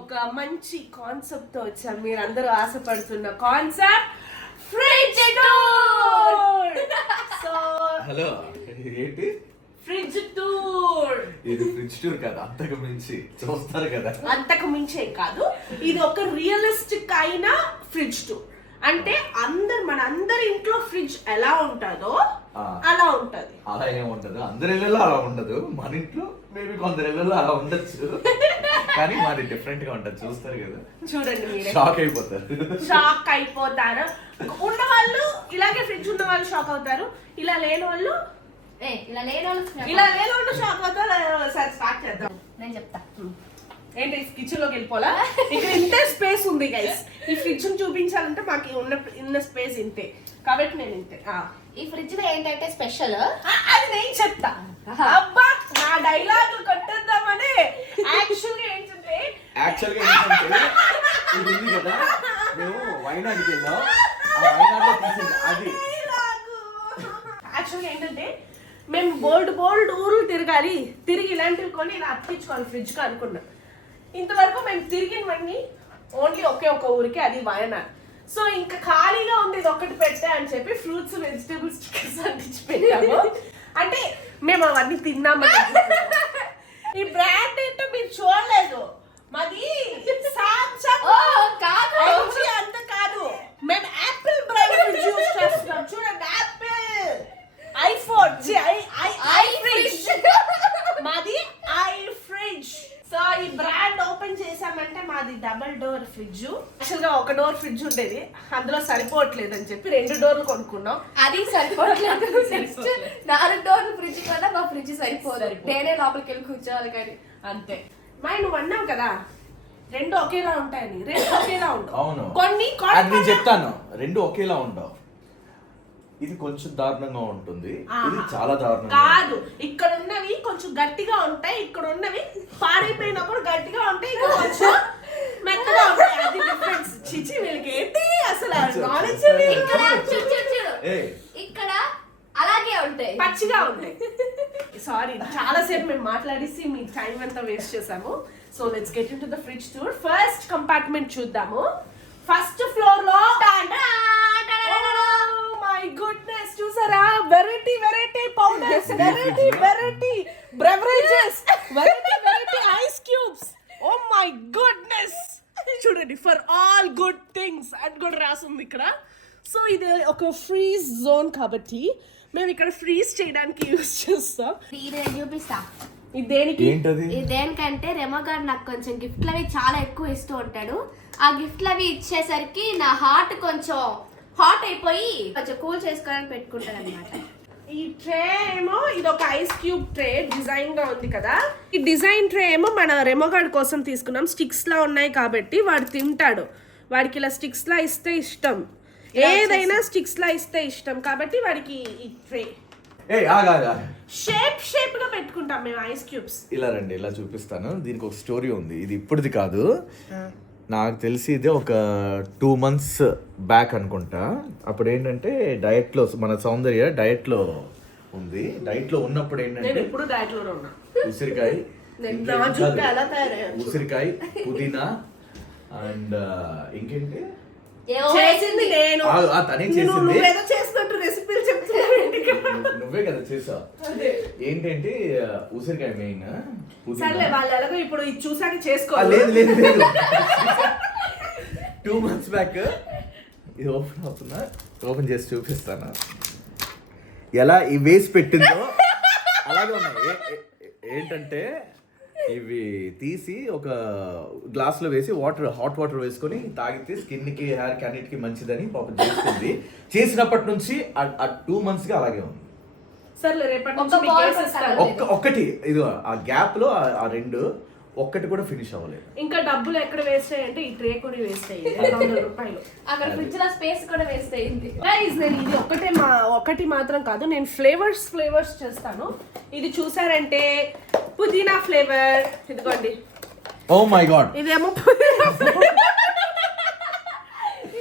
ఒక మంచి కాన్సెప్ట్ తో వచ్చాం. మీరందరూ ఆశపడుతున్న concept fridge tour. So hello, ఏంటి ఫ్రిడ్జ్ టూర్? ఇది ఫ్రిడ్జ్ టూర్ కాదు, అంతకు మించి చూస్తారు కదా. అంతకు మించే కాదు, ఇది ఒక రియలిస్టిక్ అయిన ఫ్రిడ్జ్ టూర్. అంటే మనందరి ఇంట్లో ఫ్రిడ్జ్ ఎలా ఉంటుందో అలా ఉంటది. అలా ఏముంటదు, అందరి ఇళ్ళలో అలా ఉండదు. మన ఇంట్లో మేబీ కొందరి ఇళ్ళలో అలా ఉండొచ్చు, కానీ మాది డిఫరెంట్ గా ఉంటది. చూస్తారు కదా, చూడండి, మీరు షాక్ అయిపోతారు. ఉన్న వాళ్ళు ఇలాగే ఫ్రిడ్జ్ ఉన్న వాళ్ళు షాక్ అవుతారు, ఇలా లేని వాళ్ళు షాక్ అవుతారు. సరే స్టార్ట్ చేద్దాం. నేను చెప్తా. ఏంటి కిచెన్ లోకి వెళ్ళిపోలా? ఇక్కడ ఇంతే స్పేస్ ఉంది గైస్. ఈ ఫ్రిడ్జ్ చూపించాలంటే మాకు ఉన్న స్పేస్ ఇంతే, కాబట్టి నేను ఇంతే. ఈ ఫ్రిడ్జ్ లో ఏంటంటే స్పెషల్ అది నేను చెప్తా. అబ్బా, నా డైలాగ్ కొట్టేద్దామని యాక్చువల్గా ఏంటంటే ఇది ఉంది కదా, మేము వైనాడ్కి వెళ్ళాం, ఆ వైనాడ్లో తీసింది అది. యాక్చువల్గా ఏంటంటే మేము బోల్డ్ ఊర్లు తిరిగి ఇలాంటివి కొని ఇలా అప్పించుకోవాలి ఫ్రిడ్జ్కి అనుకున్నాం. ఇంతవరకు మేము తిరిగినవన్నీ ఓన్లీ ఒక ఊరికి, అది వయనాడ్. సో ఇంకా ఖాళీగా ఉంది, ఇది ఒకటి పెట్టా అని చెప్పి ఫ్రూట్స్ వెజిటేబుల్స్ స్టిక్కర్స్ అంటించి పెట్టాము. అంటే మేము అవన్నీ తిన్నామని. ఈ బ్రాండ్ ఏంటో మీరు చూడలేదు, మాది అంత కాదు. మేము యాపిల్ బ్రాండ్ ఫ్రిడ్జ్ యూజ్ చేస్తున్నాం. చూడండి, యాపిల్, ఐఫోన్, ఐ ఫ్రిడ్జ్, మాది ఐ ఫ్రిడ్జ్. సో ఈ బ్రాండ్ ఓపెన్ చేసామంటే మాది డబుల్ డోర్ ఫ్రిడ్జ్. యాక్చువల్ గా ఒక డోర్ ఫ్రిడ్జ్ ఉండేది, అందులో సరిపోవట్లేదు అని చెప్పి 2 డోర్లు కొనుక్కున్నాం. అది సరిపోవట్లేదు. 4 డోర్ ఫ్రిడ్జ్ కన్నా మా ఫ్రిడ్జ్ సరిపోదు. నేనే లోపలికి వెళ్ళి కూర్చోవాలి. కానీ అంతే. నువ్వు అన్నావు కదా 2 ఒకేలా ఉంటాయని. 2 ఒకేలా ఉండవు. అవును, కొన్ని నేను చెప్తాను, 2 ఒకేలా ఉండవు. ఇది కొంచెం దారుణంగా ఉంటుంది, ఇది చాలా దారుణంగా కాదు. ఇక్కడ ఉన్నవి కొంచెం గట్టిగా ఉంటాయి, ఇక్కడ ఉన్నవి పాడైపోయినప్పుడు గట్టిగా ఉంటాయి, ఇక్కడ కొంచెం మెత్తగా ఉంటాయి. అది డిఫరెన్స్. చిచి, వీళ్ళకి ఏంటి అసలు నాలెడ్జ్? ఇక్కడ అలాగే ఉంటాయి, పచ్చిగా ఉంటాయి. సారీ, చాలా సేపు మేము మాట్లాడేసి మీ టైం అంతా వేస్ట్ చేసాము. So let's get into the fridge tour. First compartment చూద్దాము. ఫస్ట్ ఫ్లోర్ లో మై గుడ్నెస్, చూసారా? Variety powders, variety beverages, variety ice cubes. Oh my goodness, చూడండి, ఫర్ ఆల్ గుడ్ థింగ్స్ అని కూడా రాసింది ఇక్కడ. సో ఇది ఒక ఫ్రీజ్ జోన్ కాబట్టి మేము ఇక్కడ ఫ్రీజ్ చేయడానికి యూజ్ చేస్తాం. ఇది చూపిస్తా. ఇది దేనికి? ఇది దేనికంటే రెమో గారు నాకు కొంచెం గిఫ్ట్లు అవి చాలా ఎక్కువ ఇస్తూ ఉంటాడు. ఆ గిఫ్ట్లు అవి ఇచ్చేసరికి నా హార్ట్ కొంచెం హాట్ అయిపోయి కొంచెం కూల్ చేసుకోవడానికి పెట్టుకుంటాను అనమాట. ఈ ట్రే ఏమో ఇది ఒక ఐస్ క్యూబ్ ట్రే, డిజైన్ గా ఉంది కదా. ఈ డిజైన్ ట్రే ఏమో మన రెమోగాడ్ కోసం తీసుకున్నాం. స్టిక్స్ లా ఉన్నాయి కాబట్టి వాడు తింటాడు. వాడికి ఇలా స్టిక్స్ లా ఇస్తే ఇష్టం, ఏదైనా స్టిక్స్ లా ఇస్తే ఇష్టం కాబట్టి వాడికి ఈ ట్రే షేప్ గా పెట్టుకుంటాం మేము ఐస్ క్యూబ్స్. ఇలా రండి, ఇలా చూపిస్తాను. దీనికి ఒక స్టోరీ ఉంది. ఇది ఇప్పుడుది కాదు, నాకు తెలిసి ఇదే ఒక 2 months బ్యాక్ అనుకుంటా. అప్పుడు ఏంటంటే డయట్లో, మన సౌందర్య డయట్లో ఉంది. డయట్లో ఉన్నప్పుడు ఏంటంటే ఇప్పుడు డయట్లో ఉన్నా. ఉసిరికాయ, పుదీనా అండ్ ఇంకేంటి చేసింది నేను. తనే చేసింది. చేసినట్టు రెసిపీలు చెప్తున్నా. నువ్వే కదా చేసావు. ఏంటంటే ఉసిరికాయ మెయిన్. సర్లే, వాళ్ళు ఎలాగో ఇప్పుడు ఇది చూసాక చేసుకోవాలి. లేదు 2 months బ్యాక్. ఇది ఓపెన్ చేసి చూపిస్తాను ఎలా ఈ వేసి పెట్టిందో. అలాగే ఉన్నాయి. ఏంటంటే ఇవి తీసి ఒక గ్లాస్లో వేసి హాట్ వాటర్ వేసుకొని తాగితే స్కిన్కి, హెయిర్కి అన్నిటికీ మంచిదని పాపం చేస్తుంది. చేసినప్పటి నుంచి ఆ 2 months గా అలాగే ఉంది. ఒక్కటి ఇది ఆ గ్యాప్ లో ఆ 2 ఒక్కటి కూడా ఫినిష్ అవ్వలేదు. ఇంకా డబ్బులు ఎక్కడ వేస్ట్ అయ్యంటే ఈ ట్రే కూడా వేస్ట్ అయ్యింది. 100 రూపాయలు. అక్కడ ఫ్రిడ్జ్ లో స్పేస్ కూడా వేస్ట్ అయ్యింది. నేను ఇది ఒకటి మాత్రం కాదు, నేను ఫ్లేవర్స్ చేస్తాను. ఇది చూసారంటే పుదీనా ఫ్లేవర్, ఇదిగోండి ఓ మై గాడ్, ఇదేమో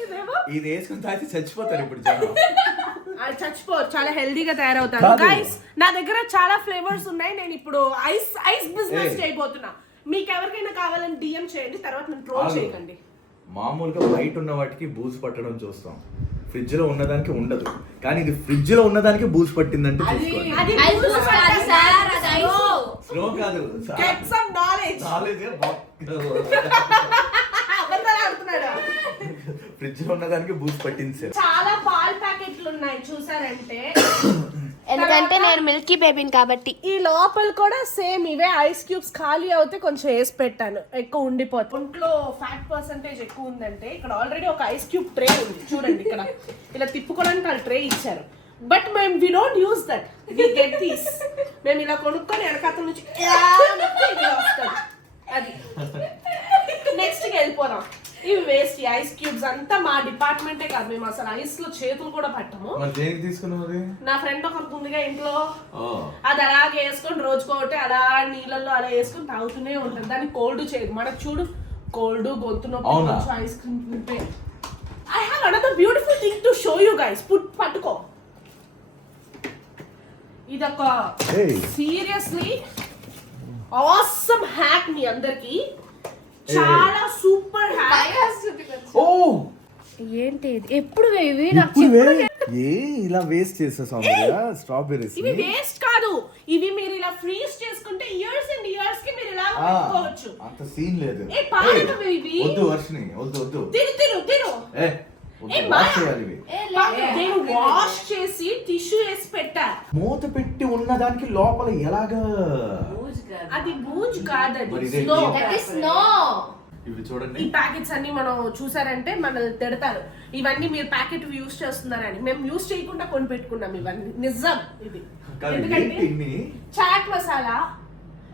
ఇదేమో ఇది వేసుకుని తాగితే చచ్చిపోతారు ఇప్పుడు జనం. అది చచ్చిపోరు, చాలా హెల్దీగా తయారవుతారు. కాదు. గైస్ నా దగ్గర చాలా ఫ్లేవర్స్ ఉన్నాయి. నేను ఇప్పుడు ఐస్ బిజినెస్ ఏ. చేయబోతున్నా. మీకు ఎవరికైనా కావాలని డిఎం చేయండి, తర్వాత నన్ను ట్రోల్ ఆగు. చేయకండి. మామూలుగా బయట ఉన్న వాటికి బూజు పట్టడం చూస్తాం, ఫ్రిడ్జ్ లో ఉన్నదానికి ఉండదు. కానీ ఇది ఫ్రిడ్జ్ లో ఉన్నదానికి బూజు పట్టిందంటే చూసుకోండి. అది ఐస్ బూజు కాదు పట్టాలి. సార్, అది ఐస్. స్లో కాదు, Get some knowledge. అబద్ధాలు ఆడుతున్నాడు. ఫ్రిడ్జ్ లో ఉన్నదానికి బూజు పట్టింది సార్. చాలా పాల్ ప్యాకెట్లు ఉన్నాయి చూసారంటే. ఎందుకంటే నేను మిల్కీ బేబీని కాబట్టి. ఈ లోపల కూడా సేమ్ ఇవే ఐస్ క్యూబ్స్ ఖాళీ అవుతే కొంచెం వేసి పెట్టాను, ఎక్కువ ఉండిపోతుంది. ఒంట్లో ఫ్యాట్ పర్సంటేజ్ ఎక్కువ ఉందంటే ఇక్కడ ఆల్రెడీ ఒక ఐస్ క్యూబ్ ట్రే ఉంది చూడండి. ఇక్కడ ఇలా తిప్పుకోవడానికి వాళ్ళు ట్రే ఇచ్చారు. బట్ మేము we don't use that, we get these. మేము ఇలా కొనుక్కొని వెనకాతల నుంచి ఇలా నొక్కి ఇలా వస్తుంది. అది నెక్స్ట్కి వెళ్ళిపోదాం. ఇవి వేస్ట్ ఐస్ క్యూబ్స్ అంతా మా డిపార్ట్మెంటే కాదు, మేము అసలు ఐస్ లో చేతులు కూడా పట్టము. మరి దేనికి తీసుకున్నావు? నా ఫ్రెండ్ ఒకరికి ఉందిగా ఇంట్లో, ఓ, అది అలాగే వేసుకొని రోజుకోటి అలా నీళ్ళల్లో అలా వేసుకొని తాగుతూనే ఉంటుంది. దాన్ని కోల్డ్ చేయదు. మనకు చూడు కోల్డ్ గొంతు నొప్పి, అవునా? కొంచెం ఐస్ క్రీమ్ తింటే. I have another beautiful thing to show you guys. పట్టుకో, ఇదొక Hey. సీరియస్లీ ఆసమ్ హ్యాక్ మీ అందరికి. చాలా సూపర్ హ్యాక్. ఓ, ఏంటి ఇది? ఎప్పుడు ఇవి ఇప్పుడు ఏ ఇలా వేస్ట్ చేసా సౌందర్య స్ట్రాబెర్రీస్ ఇవి వేస్ట్ కాదు, ఇవి మీరు ఇలా ఫ్రీజ్ చేసుకుంటే ఇయర్స్ అండ్ ఇయర్స్ కి మీరు ఇలా పెట్టుకోవచ్చు. అంత సీన్ లేదు. ఏ పాడకం ఇవి. వద్దు వర్షిని, వద్దు వద్దు. తిను ఏ వద్దు, వాష్ చేయాలి ఇవి. నేను వాష్ చేసి టిష్యూ వేసి పెట్టా. మూత పెట్టి ఉన్నదానికి లోపల ఎలాగా? అది బూజ్ కాదు, మరి అది ఇదే స్నో. That is snow. ఇవి చూడండి. ఈ ప్యాకెట్స్ అన్ని మనం చూసారంటే మనల్ని తిడతారు, ఇవన్నీ మీరు ప్యాకెట్ యూస్ చేస్తున్నారని. మేము యూస్ చేయకుండా కొని పెట్టుకున్నాం ఇవన్నీ. నిజం ఇది. కాదు, ఎందుకంటే ఏంటి ఇన్ని? చాట్ మసాలా,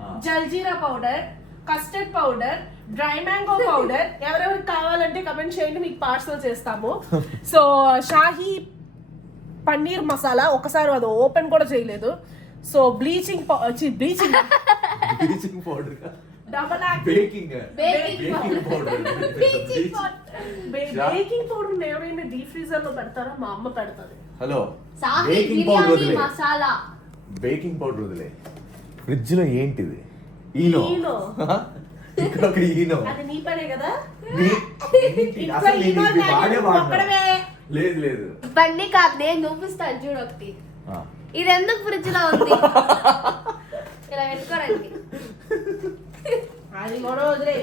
ఆ. Jaljeera powder, custard powder, dry mango powder. ఎవరెవరికి కావాలంటే కమెంట్ చేయండి, మీకు పార్సల్ చేస్తాము. సో షాహీ పన్నీర్ మసాలా, ఒకసారి అది ఓపెన్ కూడా చేయలేదు. So bleaching bleaching bleaching powder, double baking baking powder. Baking powder ఏమైనా డీప్ ఫ్రీజర్ లో పెడతారా? మా అమ్మ పెడతాది. Hello, Sahi baking powder biryani వదిలే, మసాలా. బేకింగ్ పౌడర్ వదిలే. ఫ్రిడ్జ్ లో ఏంటిది? ఈనో. ఈనో. ఇక్కడ ఒక ఈనో. అది నీ పనే కదా. ఏంటి? ఇంట్లో అసలు నేను ఈనో ఇది వాడే ప్యాకెట్ వాడను. ఒక్కడవే. లేదు లేదు. బండి కాదు, నేను చూపిస్తాను చూడు ఒకటి. ఆ. ఇది ఎందుకు ఫ్రిడ్జ్ లో ఉంది? ఇలా పెట్టుకోరండి. అది కూడా వదిలే.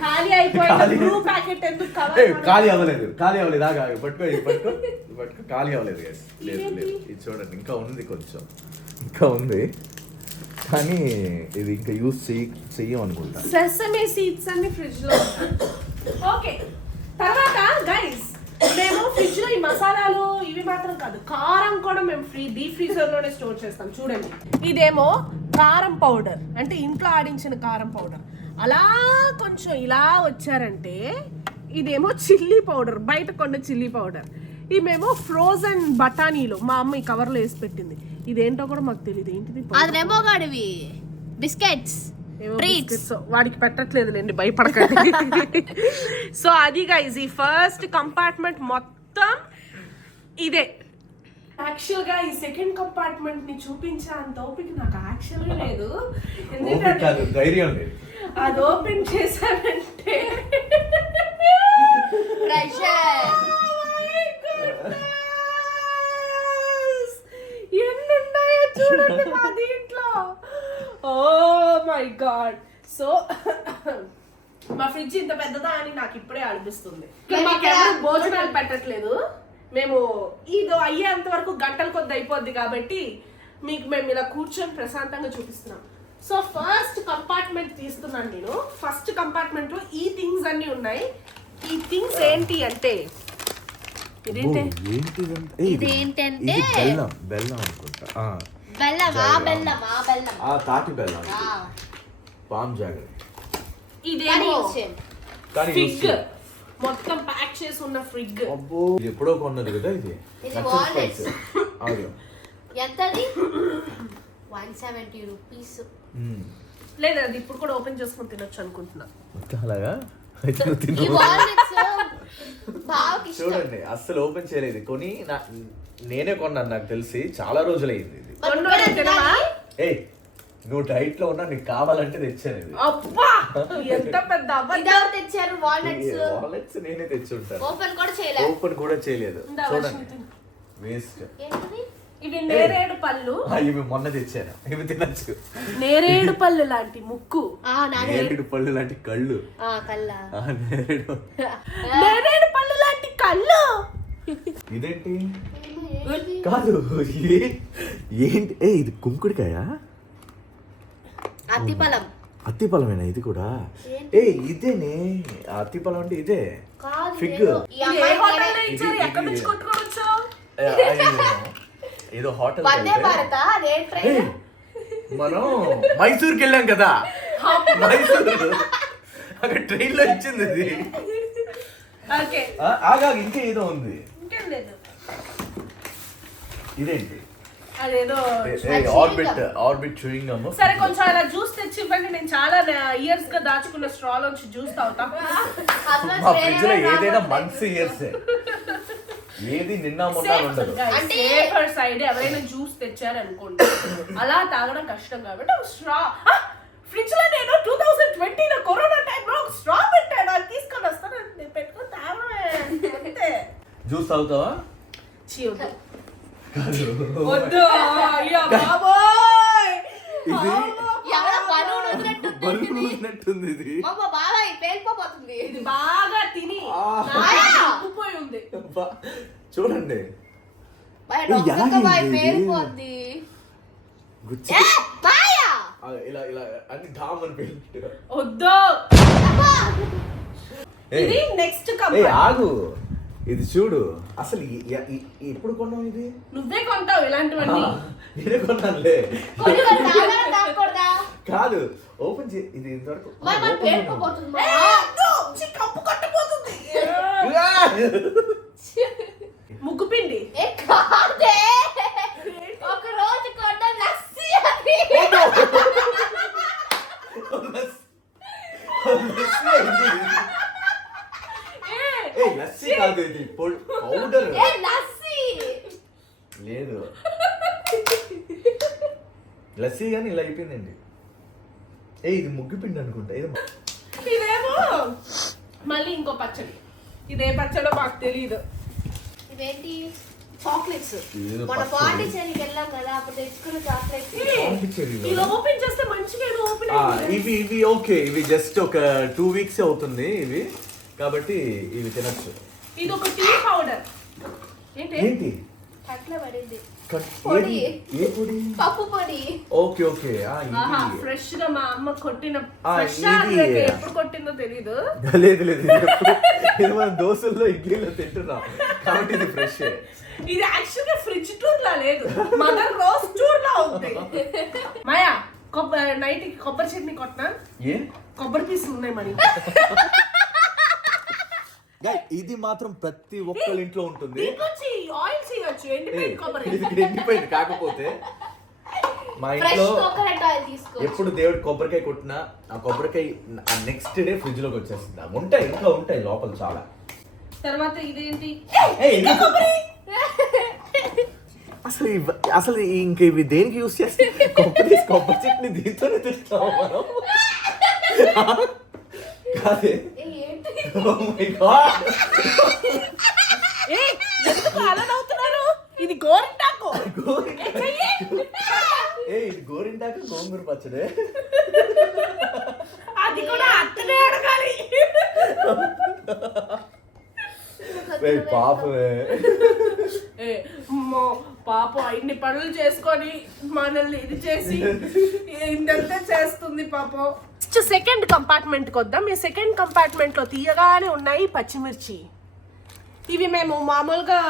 ఖాళీ అయిపోయింది ఖాళీ. బ్లూ ప్యాకెట్ ఎందుకు ఏ, కవర్? ఖాళీ అవ్వలేదు, ఖాళీ అవ్వలేదు. ఆగా పట్టుకో, ఇది పట్టుకో, ఇది పట్టుకో. ఖాళీ అవ్వలేదు guys. లేదు లేదు, ఇది చూడండి, ఇంకా ఉంది, కొంచెం ఇంకా ఉంది. కానీ ఇది ఇంకా యూస్ చెయ్యం అనుకుంటా. సెసమే సీడ్స్ అన్ని ఫ్రిడ్జ్ లో. ఓకే, తర్వాత గైస్ మేము ఫ్రిడ్జ్ లో ఈ మసాలాలు ఇవి మాత్రం కాదు, కారం కూడా మేము డీప్ ఫ్రీజర్ లోనే స్టోర్ చేస్తాం. చూడండి, ఇదేమో కారం పౌడర్, అంటే ఇంట్లో ఆడించిన కారం పౌడర్. అలా కొంచెం ఇలా వచ్చారంటే ఇదేమో చిల్లీ పౌడర్, బయట కొన్న చిల్లీ పౌడర్. ఇవేమో ఫ్రోజన్ బఠానీలు, మా అమ్మ ఈ కవర్లో వేసి పెట్టింది. ఇదేంటో కూడా మాకు తెలియదు ఏంటిది. అది రెమో గాడివి బిస్కెట్స్, ఏవో ట్రీట్స్. biscuits. వాడికి పెట్టట్లేదులేండి, భయపడకండి. సో అది గైస్, ఈ ఫస్ట్ కంపార్ట్మెంట్ మొత్తం ఇదే. యాక్చువల్ గా ఈ సెకండ్ కంపార్ట్మెంట్ ని చూపించే అంత ఓపిక నాకు యాక్చువల్గా లేదు. ఓపిక కాదు, ధైర్యం లేదు. అది ఓపెన్ చేశానంటే ప్రెషర్. ఎన్ని ఉన్నాయో చూడండి మా దీంట్లో. Oh my god. సో మా ఫ్రిడ్జ్ ఇంత పెద్దదా అని నాకు ఇప్పుడే అనిపిస్తుంది. మాకెవరు భోజనాలు పెట్టట్లేదు. మేము ఇది అయ్యేంత వరకు గంటల కొద్ది అయిపోద్ది కాబట్టి మీకు మేము ఇలా కూర్చొని ప్రశాంతంగా చూపిస్తున్నాం. సో ఫస్ట్ కంపార్ట్మెంట్ తీస్తున్నాను నేను. ఫస్ట్ కంపార్ట్మెంట్ లో ఈ థింగ్స్ అన్ని ఉన్నాయి. ఈ థింగ్స్ ఏంటి అంటే ఇదేంటి? ఇదేంటంటే ఇది బెల్లం, బెల్లం అనుకుంటా. బెల్లం. బెల్లం. ఆ తాటి బెల్లం, ఆ. Palm jogger. కానీ ఇదేమో యూస్ చేయం. కానీ ఫిగ్, మొత్తం ప్యాక్ చేసి ఉన్న ఫిగ్. అబ్బో, ఇది ఎప్పుడో కొన్నది కదా ఇది. ఇది Success walnuts. price. అవును. ఎంతది? 170 రూపీస్. లేదు అది ఇప్పుడు కూడా ఓపెన్ చేసుకొని తినొచ్చు అనుకుంటున్నా. అలాగా అయితే నువ్వు తిను. ఈ వాల్నట్స్ బాగా ఇష్టం. చూడండి అస్సలు ఓపెన్ చేయలేదు కొని నేనే కొన్నాను, నాకు తెలిసి చాలా రోజులైంది ఇది. కొన్నోడే తినవా? ఏయ్ నువ్వు డైట్ లో ఉన్నా నీకు కావాలంటే తెచ్చాను ఇది. అబ్బా ఎంత పెద్ద అబద్ధం. ఇదెవరు తెచ్చారు వాల్నట్స్? వాలెట్స్ నేనే తెచ్చి ఉంటాను. ఓపెన్ కూడా చేయలేదు. ఓపెన్ కూడా చేయలేదు. ఇందా చూడండి వర్షం తిను. వేస్ట్. ఏంటిది? ఇవి నేరేడు పళ్ళు. ఇవి మొన్న తెచ్చాను, ఇవి తినచ్చు. నేరేడు పళ్ళు లాంటి ముక్కు, నేరేడు పళ్ళు లాంటి కళ్ళు. కల్లా నేరేడు నేరేడు పళ్ళు లాంటి కళ్ళు. ఇదేంటి కాదు ఏంటి? ఇది కుంకుడికాయ, అత్తిపలం. అత్తిపழమేనా ఇది కూడా? ఇదేనే అత్తిపழం అంటే ఇదే. కాదు, ఫిగ్. ఈ అమ్మాయి హోటల్లో ఇచ్చారు, ఎక్కడి నుంచి కొట్టుకోవచ్చు? ఏదో హోటల్ వందే భారత అదే ట్రైన్. మనం మైసూర్కి వెళ్ళాం కదా, మైసూర్ అక్కడ ట్రైన్ లో ఇచ్చింది ఇది. ఓకే ఆగా ఇంకా ఏదో ఉంది. ఇంకేం లేదు. ఇదేంటి? అదేదో ఆర్బిట్ చూయింగ్ గమ్. సరే కొంచెం అలా జ్యూస్ తెచ్చి ఇవ్వండి, నేను చాలా ఇయర్స్ గా దాచుకున్న స్ట్రా లోంచి జ్యూస్ తాగుతా. మా ఫ్రిడ్జ్ లో ఏదైనా మంత్స్ ఇయర్స్, ఏది నిన్న మొన్న ఉండదు. అంటే సేఫర్ సైడ్ ఎవరైనా జ్యూస్ తెచ్చారు అనుకోండి, అలా తాగడం కష్టం కాబట్టి ఒక స్ట్రా. ఫ్రిడ్జ్ లో నేను 2020 లో కరోనా టైం లో ఒక స్ట్రా పెట్టాను, అది తీసుకొని వస్తాను, నేను పెట్టుకొని తాగడమే అంతే. జ్యూస్ తాగుతావా? వద్దు అయ్యో బాబోయ్. ఇది ఎవరో బలూన్ వదిలినట్టుంది. బలూన్ ఉన్నట్టుంది ఇది. అమ్మ బాగా పేలిపోతుంది. ఇది బాగా తిని ఉప్పిపోయి ఉంది. చూడండి పేలిపోద్ది. గుచ్చి ఇలా ఇలా అన్ని ఢామ్ అని పేలినట్టుగా. వద్దు. ఇది నెక్స్ట్ ఆగు, ఇది చూడు. అసలు ఎప్పుడు కొన్నావు ఇది? నువ్వే కొంటావు ఇలాంటివన్నీ. నేనే కొన్నానులే. తాగకూడదా? కాదు ఓపెన్ చే. ఇది ఇంతవరకు పేలిపోతుంది. కప్పు కొట్టపోతుంది. ముగ్గు పిండి. ఒక రోజు కొన్న లస్సీ లస్సీ కాదు, ఇది పౌడర్. లస్సీ లేదు లస్సీ కానీ ఇలా అయిపోయిందండి. ఇది ముగ్గు పిండి అనుకుంటా. ఇదేమో మళ్ళీ ఇంకో పచ్చడి. ఇదే పచ్చడో మాకు తెలియదు. ఇవేంటి? చాక్లెట్స్. ఏదో మన పచ్చడి. పాండిచేరికి వెళ్ళాం కదా, అప్పుడు తెచ్చుకున్న చాక్లెట్స్. ఇది ఓపెన్ చేస్తే మంచిగా ఏదో ఓపెన్ ఇవి ఓకే, ఇవి జస్ట్ ఒక 2 weeks అవుతుంది ఇవి, కాబట్టి ఇవి తినచ్చు. ఇది ఒక టీ పౌడర్. ఏంటి? అట్లా పడింది. పొడి. ఏ పొడి? పప్పు పొడి. Okay okay. ఫ్రెష్ గా మా అమ్మ కొట్టిన. ఇది ఎప్పుడు కొట్టిందో తెలీదు. లేదు లేదు, ఇది మనం దోశల్లో ఇడ్లీలో తింటున్నాం కాబట్టి ఇది ఫ్రెష్. ఇది యాక్చువల్ గా ఫ్రిడ్జ్ టూర్ లా లేదు, మదర్ రోజ్ టూర్ లా ఉంది. మాయా నైట్ కొబ్బరి చట్నీ కొట్టినా, కొబ్బరి పీసులు ఉన్నాయి మరి. ఇది మాత్రం ప్రతి ఒక్కరి ఇంట్లో ఉంటుంది. ఆయిల్ చేయొచ్చు, ఎండిపోయిన కొబ్బరి. ఎండిపోయింది కాకపోతే మా ఇంట్లో ఎప్పుడు దేవుడు కొబ్బరికాయ కొట్టినా ఆ కొబ్బరికాయ నెక్స్ట్ డే ఫ్రిడ్జ్ లోకి వచ్చేస్తుంది. ఉంటాయి ఇంకా ఉంటాయి లోపల చాలా. తర్వాత ఇదేంటి? అసలు ఇంక ఇవి దేనికి యూస్ చేస్తే కొబ్బరి చట్నీ దీంతోనే తింటాం మనం. కాదే ఎందుకు అలా నవ్వుతున్నారు? ఇది గోరింటాకు. ఇది గోరింటాకు గోంగూర పచ్చడే. అది కూడా అత్తనే అడగాలి. పాపమే పాపం ఇన్ని పనులు చేసుకొని మనల్ని ఇది చేసి ఇంతంతా చేస్తుంది పాపం. సెకండ్ కంపార్ట్మెంట్ కి వద్దాం. ఈ సెకండ్ కంపార్ట్మెంట్ లో తీయగానే ఉన్నాయి పచ్చిమిర్చి. ఇవి మేము మామూలుగా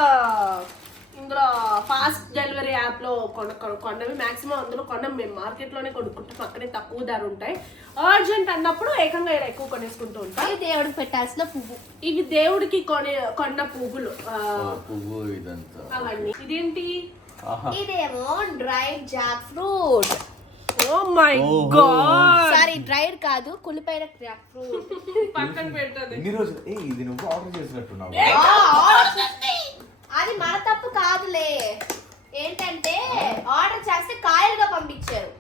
ఇందులో ఫాస్ట్ డెలివరీ యాప్ లో కొన్నవి. మాక్సిమం అందులో కొన్నాం మేము, మార్కెట్ లోనే కొనుక్కుంటాం, అక్కడే తక్కువ ధర ఉంటాయి. అర్జెంట్ అన్నప్పుడు ఏకంగా ఎక్కువ కొనేసుకుంటూ ఉంటాం. దేవుడికి పెట్టాల్సిన పువ్వు. ఇవి దేవుడికి కొన్న పువ్వులు ఇదంతా అవన్నీ. ఇదేంటి? ఇదేమో dry jack fruit. Oh oh my god sorry dried కాదు కులిపోయిన ఫ్రూట్ పక్కన పెట్టదు. ఎన్ని రోజులు ఇది నువ్వు ఆర్డర్ చేసినట్టున్నావు. అది మన తప్పు కాదులే. ఏంటంటే ఆర్డర్ చేస్తే కాయలుగా పంపించారు.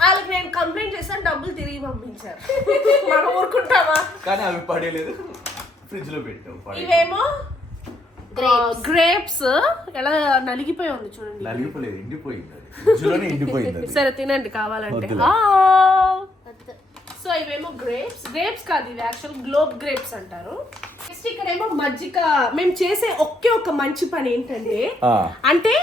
వాళ్ళకి నేను కంప్లైంట్ చేస్తాను, డబ్బులు తిరిగి పంపించారు. మనం ఊరుకుంటామా? కానీ అవి పడేయలేదు, ఫ్రిడ్జ్ లో పెట్టావు. ఇవేమో గ్రేప్స్ ఎలా నలిగిపోయి ఉంది చూడండి. నలిగిపోలేదు, ఎండిపోయింది అది. ఫ్రిడ్జ్ లోనే ఎండిపోయింది అది. సరే తినండి కావాలంటే. వద్దులే. సో ఇవేమో గ్రేప్స్ కాదు, ఇవి యాక్చువల్ గ్లోబ్ గ్రేప్స్ అంటారు. నెక్స్ట్ ఇక్కడేమో మజ్జిగ. మేము చేసే ఒకే ఒక మంచి పని ఏంటంటే, అంటే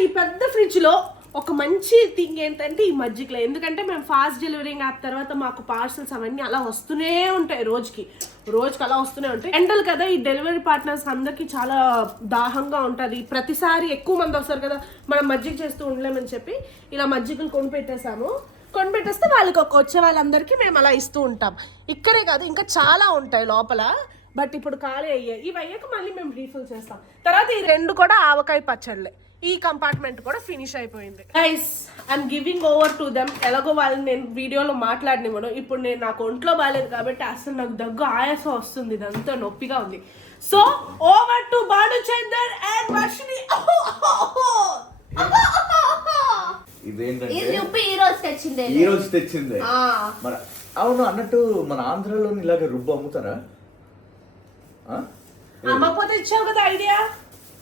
ఈ పెద్ద ఫ్రిడ్జ్ లో ఒక మంచి థింగ్ ఏంటంటే ఈ మజ్జిగలో. ఎందుకంటే మేము ఫాస్ట్ డెలివరింగ్ యాప్ తర్వాత మాకు పార్సల్స్ అవన్నీ అలా వస్తూనే ఉంటాయి, రోజుకి అలా వస్తూనే ఉంటాయి. ఎండలు కదా, ఈ డెలివరీ పార్ట్నర్స్ అందరికి చాలా దాహంగా ఉంటుంది. ప్రతిసారి ఎక్కువ మంది వస్తారు కదా, మనం మజ్జిగ చేస్తూ ఉండలేమని చెప్పి ఇలా మజ్జిగలు కొనిపెట్టేస్తే వాళ్ళకి వచ్చే వాళ్ళందరికీ మేము అలా ఇస్తూ ఉంటాం. ఇక్కడే కాదు ఇంకా చాలా ఉంటాయి లోపల, బట్ ఇప్పుడు ఖాళీ అయ్యాయి. ఇవి అయ్యాక మళ్ళీ మేము రీఫిల్ చేస్తాం. తర్వాత ఈ 2 కూడా ఆవకాయ పచ్చళ్ళే. ఈ కంపార్ట్మెంట్ కూడా ఫినిష్ అయిపోయింది. Guys I'm giving over to them. ఎలాగో వాళ్ళని నేను వీడియోలో మాట్లాడినివ్వను. ఇప్పుడు నాకు ఒంట్లో బాగాలేదు కాబట్టి అసలు నాకు దగ్గు ఆయాసం వస్తుంది, ఇదంతా నొప్పిగా ఉంది. So over to Bhanuchander and Varshini. ఇదేంటంటే ఈ రోజు తెచ్చిందే. మరి అవును అన్నట్టు మన ఆంధ్రాలోని ఇలాగ రుబ్బు అమ్ముతారా? అమ్మకపోతే ఇచ్చావు కదా ఐడియా.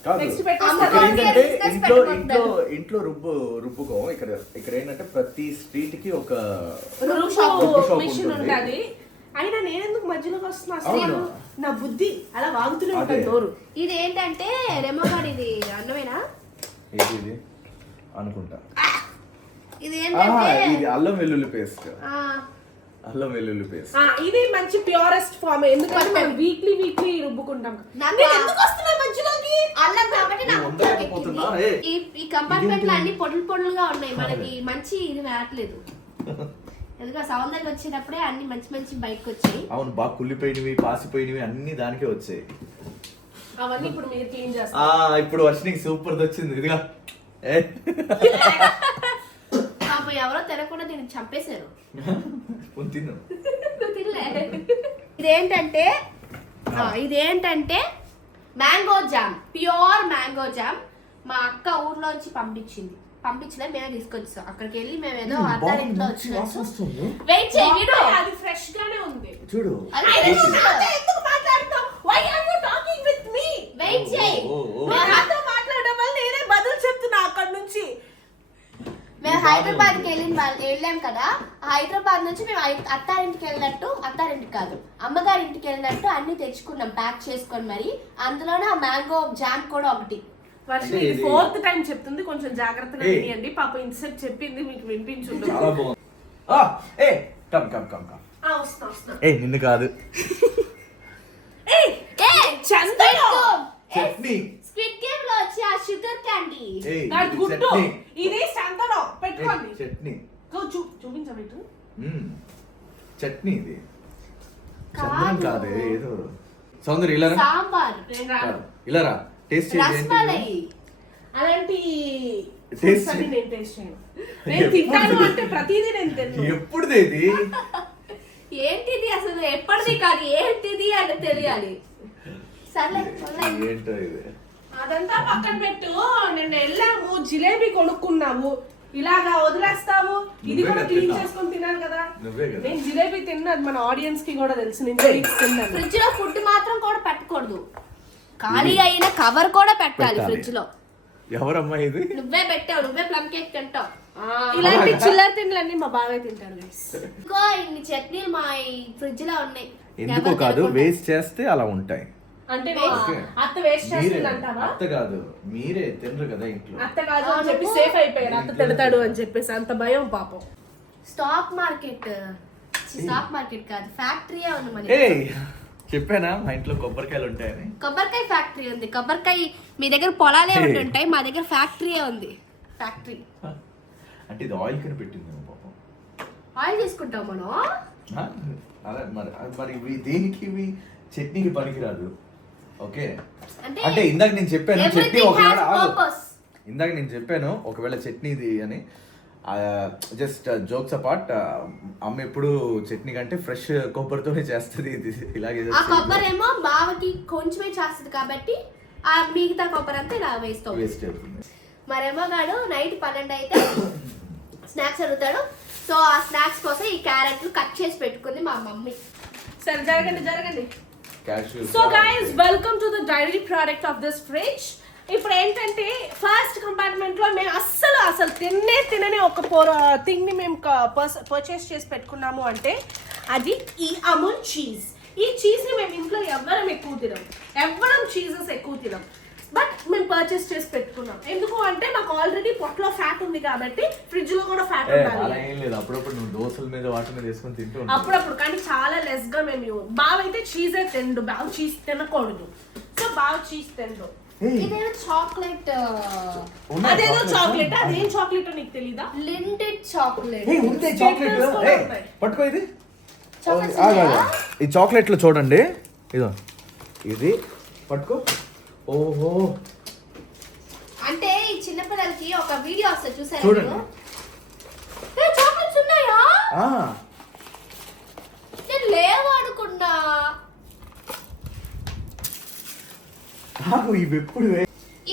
కాదు, నెక్స్ట్ ఇక్కడ ఏంటంటే ఇంట్లో రుబ్బుకో. ఇక్కడ ఏంటంటే ప్రతి స్ట్రీట్ కి ఒక మిషన్ ఉంటది. అయినా నేనెందుకు మధ్యలోకి వస్తున్నా? అసలు నా బుద్ధి అలా వాగుతూనే ఉంటుంది నోరు. ఇది ఏంటంటే రెమోగాడ్, ఇది అన్నమేనా ఇది అనుకుంటా. ఇది ఏంటంటే ఇది అల్లం వెల్లుల్లి పేస్ట్. ఇది మంచి ప్యూరెస్ట్ ఫామ్. ఎందుకంటే మనం వీక్లీ రుబ్బుకుంటాం. ఎందుకు వస్తున్నా మధ్యలోకి? అల్లం కాబట్టి ఈ కంపార్ట్మెంట్ లో అన్ని పొడులుగా ఉన్నాయి. మనకి మంచి ఇది రావట్లేదు. ఎందుకంటే సౌందర్యం వచ్చేటప్పుడే అన్ని మంచి బయటకు వచ్చాయి. అవును, బాగా కుళ్ళిపోయినవి, పాసిపోయినవి అన్ని దానికే వచ్చాయి. అవన్నీ ఇప్పుడు మీరు క్లీన్ చేస్తారు. ఇప్పుడు వర్షనికి సూపర్ వచ్చింది. ఇదిగా ఎవరో తినకుండా దీన్ని చంపేశారు. తిన్ను. ఇదేంటంటే mango jam, pure mango jam. మా అక్క ఊర్లోంచి పంపించలే, మేమే తీసుకొచ్చాం. అక్కడికి వెళ్ళి మేము ఏదో అత్తారింట్లో వచ్చినట్టు. వెయిట్ చేయి, అది ఫ్రెష్ గానే ఉంది. చూడు, ఎందుకు మాట్లాడుతావు? Why are you talking with me? Wait చేయి. నాతో మాట్లాడడం వల్ల నేనే బదులు చెప్తున్నా అక్కడ నుంచి. మేము హైదరాబాద్ కి వెళ్ళాం కదా, హైదరాబాద్ నుంచి మేము అత్తారింటికి కాదు అమ్మగారింటికి వెళ్ళినట్టు అన్ని తెచ్చుకున్నాం ప్యాక్ చేసుకొని. మరి అందులోనే ఆ మ్యాంగో జామ్ కూడా ఒకటి. వర్షం ఇది 4th టైం చెప్తుంది, కొంచెం జాగ్రత్తగా వినండి. పాప ఇన్సెట్ చెప్పింది మీకు వినిపించుంటుంది. వస్తున్నా. నిన్ను కాదు, స్క్విడ్ గేమ్ లో వచ్చి ఆ షుగర్ క్యాండీ. ఇది సంతలో పెట్టుకోండి. చట్నీ చూపించబెట్టు. చట్నీ ఇది చంద్రం కాదే, ఏదో సౌందర్య ఇలా సాంబార్ ఇలా రా, టేస్ట్ రసమలై. అలాంటి టేస్ట్ నేను టేస్ట్ చేయను. నేను తింటాను అంటే ప్రతిదీ నేను తింటాను. ఎప్పుడుది ఇది? ఏంటిది అసలు? ఎప్పటిది కాదు, ఏంటిది అని తెలియాలి. సర్లే ఏంటో ఇది. అదంతా పక్కన పెట్టు. నిన్న వెళ్ళాము, జిలేబీ కొనుక్కున్నాము. ఇలాగా వదిలేస్తావు? ఇది కూడా క్లీన్ చేసుకొని తినాలి కదా. నేను జిలేబీ తిన్నది మన ఆడియన్స్ కి కూడా తెలుసు. నేను తిన్నాను. ఫ్రిడ్జ్ లో ఫుడ్ మాత్రం కూడా పెట్టకూడదు, ఖాళీ అయిన కవర్ కూడా పెట్టాలి ఫ్రిడ్జ్ లో. ఎవరమ్మా ఇది? నువ్వే పెట్టావు, నువ్వే ప్లమ్ కేక్ తింటావు. ఇలాంటి చిల్లర తిండ్లన్నీ మా బాగా తింటాడు. ఇంకో ఇన్ని చట్నీలు మా ఫ్రిడ్జ్ లో ఉన్నాయి. ఎందుకో కాదు, వేస్ట్ చేస్తే అలా ఉంటాయి. అంటే అత్త వేస్ట్ చేస్తుందంటావా? అత్త కాదు, మీరే తినరు కదా ఇంట్లో. అత్త కాదు అని చెప్పి సేఫ్ అయిపోయాడు. అత్త తిడతాడు అని చెప్పేసి అంత భయం పాపం. స్టాక్ మార్కెట్ కాదు, ఫ్యాక్టరీయే ఉంది మరి. చెప్పానా మా ఇంట్లో కొబ్బరికాయలు ఉంటాయని? కొబ్బరికాయ ఫ్యాక్టరీ ఉంది. కొబ్బరికాయ మీ దగ్గర పొలాలే ఉంటుంటాయి, మా దగ్గర ఫ్యాక్టరీయే ఉంది. ఫ్యాక్టరీ అంటే ఇది ఆయిల్ కని పెట్టింది పాపం. ఆయిల్ తీసుకుంటాం మనం. అలా మరి దేనికి ఇవి చట్నీకి పనికిరాదు. ఓకే, అంటే ఇందాక నేను చెప్పాను చట్నీ ఒకవేళ ఒకవేళ చట్నీ ఇది అని. జస్ట్ జోక్స్ అపార్ట్, అమ్మ ఎప్పుడు చట్నీ కంటే ఫ్రెష్ కొబ్బరితోనే చేస్తుంది. ఇది ఇలాగే ఆ కొబ్బరి ఏమో బావకి కొంచెమే చేస్తుంది కాబట్టి ఆ మిగతా కొబ్బరి అంతా ఇలా వేస్తాం. వేస్ట్ అవుతుంది. మరేమో గాడు నైట్ 12 అయితే స్నాక్స్ అడుగుతాడు. సో ఆ స్నాక్స్ కోసం ఈ క్యారెట్లు కట్ చేసి పెట్టుకుంది మా మమ్మీ. సరే జరగండి. Cashew. So guys, welcome to the dairy product of this fridge. ఇప్పుడు ఏంటంటే ఫస్ట్ కంపార్ట్మెంట్ లో మేము అసలు తినని ఒక థింగ్ ని మేము పర్చేస్ చేసి పెట్టుకున్నాము అంటే అది ఈ అమూల్ చీజ్. ఈ చీజ్ ని మేము ఇంట్లో ఎవ్వరం ఎక్కువ చీజెస్ ఎక్కువ తినం, బట్ మేము పర్చేస్ చేసి పెట్టుకున్నాం. ఎందుకు అంటే మాకు ఆల్రెడీ పొట్టలో ఫ్యాట్ ఉంది కాబట్టి ఫ్రిడ్జ్ లో కూడా ఫ్యాట్ ఉండాలి. ఏం లేదు, అప్పుడప్పుడు నువ్వు దోశల మీద వాటి మీద వేసుకొని తింటూ అప్పుడప్పుడు, కానీ చాలా లెస్ గా మేము. బావ అయితే చీజే తిండు, బావ చీజ్ తినకూడదు. సో బావ చీజ్ తిండు. ఇదేదో చాక్లెట్, అదేదో చాక్లెట్, అదేం చాక్లెట్ నీకు తెలీదా? లింటెడ్ చాక్లెట్. పట్టుకో ఇది. ఈ చాక్లెట్లు చూడండి, ఇదో ఇది పట్టుకో. ఓహో, అంటే ఈ చిన్నపిల్లలకి ఒక వీడియో వస్తుంది చూసారా? చూడండి. చాక్లెట్స్ ఉన్నాయా? నేను లేవు అనుకున్నా. ఇవి ఎప్పుడు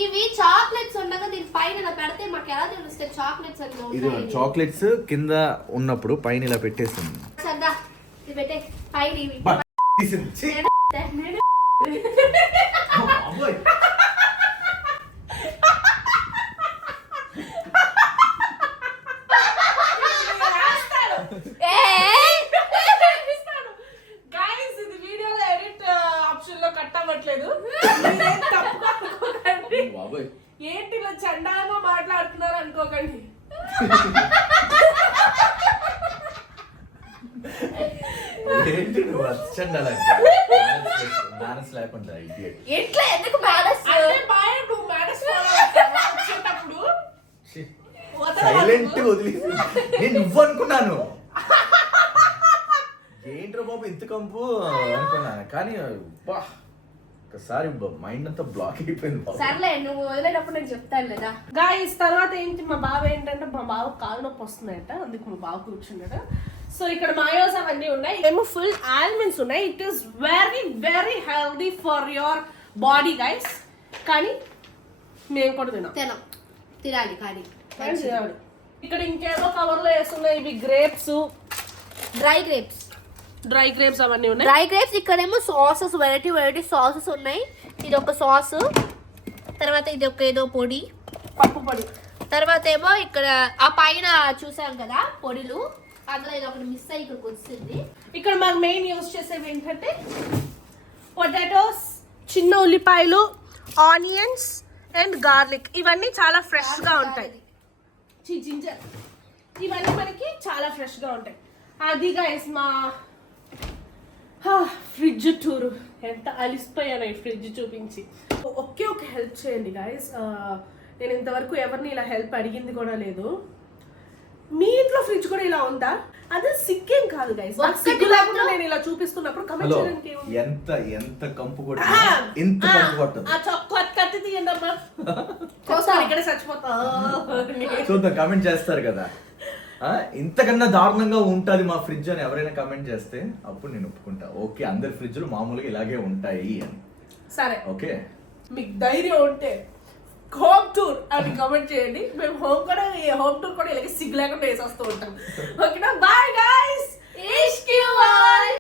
ఇవి చాక్లెట్స్ ఉండగా దీని పైన ఇలా పెడితే మాకు ఎలా తెలుస్తాయి చాక్లెట్స్ అని? ఇది చాక్లెట్స్ కింద ఉన్నప్పుడు పైన ఇలా పెట్టేసింది. సరదా ఇది పెట్టే పైన ఇవి. గైస్, ఇది వీడియోలో ఎడిట్ ఆప్షన్ లో కట్ అవ్వట్లేదు. ఏంటి ఇలా చండాలంగా మాట్లాడుతున్నారు అనుకోకండి. ఎట్లా ఎందుకు మేనేజ్ వచ్చేటప్పుడు సైలెంట్ వదిలి నేను నువ్వు అనుకున్నాను. ఏంట్రా బాబు ఇంత కంపు అనుకున్నాను, కానీ ఒకసారి మైండ్ అంతా బ్లాక్ అయిపోయింది. సర్లే, నువ్వు వదిలేటప్పుడు నేను చెప్తాను లేదా. గాయస్, తర్వాత ఏంటి, మా బావ ఏంటంటే మా బావ కాలు నొప్పి వస్తుందంట, అందుకు మా బావ కూర్చున్నాడు. సో ఇక్కడ మాయోస్ అవన్నీ ఉన్నాయి, ఏమో ఫుల్ ఆల్మండ్స్ ఉన్నాయి. It is very healthy for your body guys. కానీ మేము కూడా తినాలి కానీ ఇక్కడ ఇంకేదో కవర్ లో వేస్తున్నాయి. ఇవి గ్రేప్స్, డ్రై గ్రేప్స్ అవన్నీ ఉన్నాయి. Dry grapes. ఇక్కడేమో సాసెస్, వెరైటీ సాసెస్ ఉన్నాయి. ఇది ఒక సాస్, తర్వాత ఇది ఒక ఏదో పొడి, పప్పు పొడి. తర్వాత ఏమో ఇక్కడ ఆ పైన చూసాం కదా పొడిలు, అందులో ఇది ఒకటి మిస్ అయ్యి ఇక్కడికి వచ్చింది. ఇక్కడ మాకు మెయిన్ యూజ్ చేసేవి ఏంటంటే పొటాటోస్, చిన్న ఉల్లిపాయలు, ఆనియన్స్ అండ్ గార్లిక్. ఇవన్నీ చాలా ఫ్రెష్ గా ఉంటాయి. జింజర్, ఇవన్నీ మనకి చాలా ఫ్రెష్ గా ఉంటాయి. అది గైస్ మా ఫ్రిడ్జ్ టూర్. ఎంత అలిసిపోయాను ఈ ఫ్రిడ్జ్ చూపించి. ఒకే ఒక హెల్ప్ చేయండి గైస్. నేను ఇంతవరకు ఎవరిని ఇలా హెల్ప్ అడిగింది కూడా లేదు. మీ ఇంట్లో ఫ్రిడ్జ్ కూడా ఇలా ఉందా? అదే సిగ్గేం కాదు గైస్. సిగ్గు లేకుండా నేను ఇలా చూపిస్తున్నప్పుడు కమెంట్ చేయడానికి ఎంత కంపు కొట్టదు, ఎంత కంపు కొట్టదు. ఆ చొక్కు కత్తి తీయండి అమ్మా, ఇక్కడే చచ్చిపోతా. చూద్దాం, కమెంట్ చేస్తారు కదా ఇంతకన్నా దారుణంగా ఉంటుంది మా ఫ్రిడ్జ్ అని ఎవరైనా కమెంట్ చేస్తే అప్పుడు నేను ఒప్పుకుంటా. ఓకే, అందరి ఫ్రిడ్జ్లు మామూలుగా ఇలాగే ఉంటాయి అని. సరే, ఓకే, మీకు ధైర్యం ఉంటే హోమ్ టూర్ అని కమెంట్ చేయండి. మేము హోమ్ టూర్ కూడా ఇలాగే సిగ్గు లేకుండా వేసేస్తూ ఉంటాం.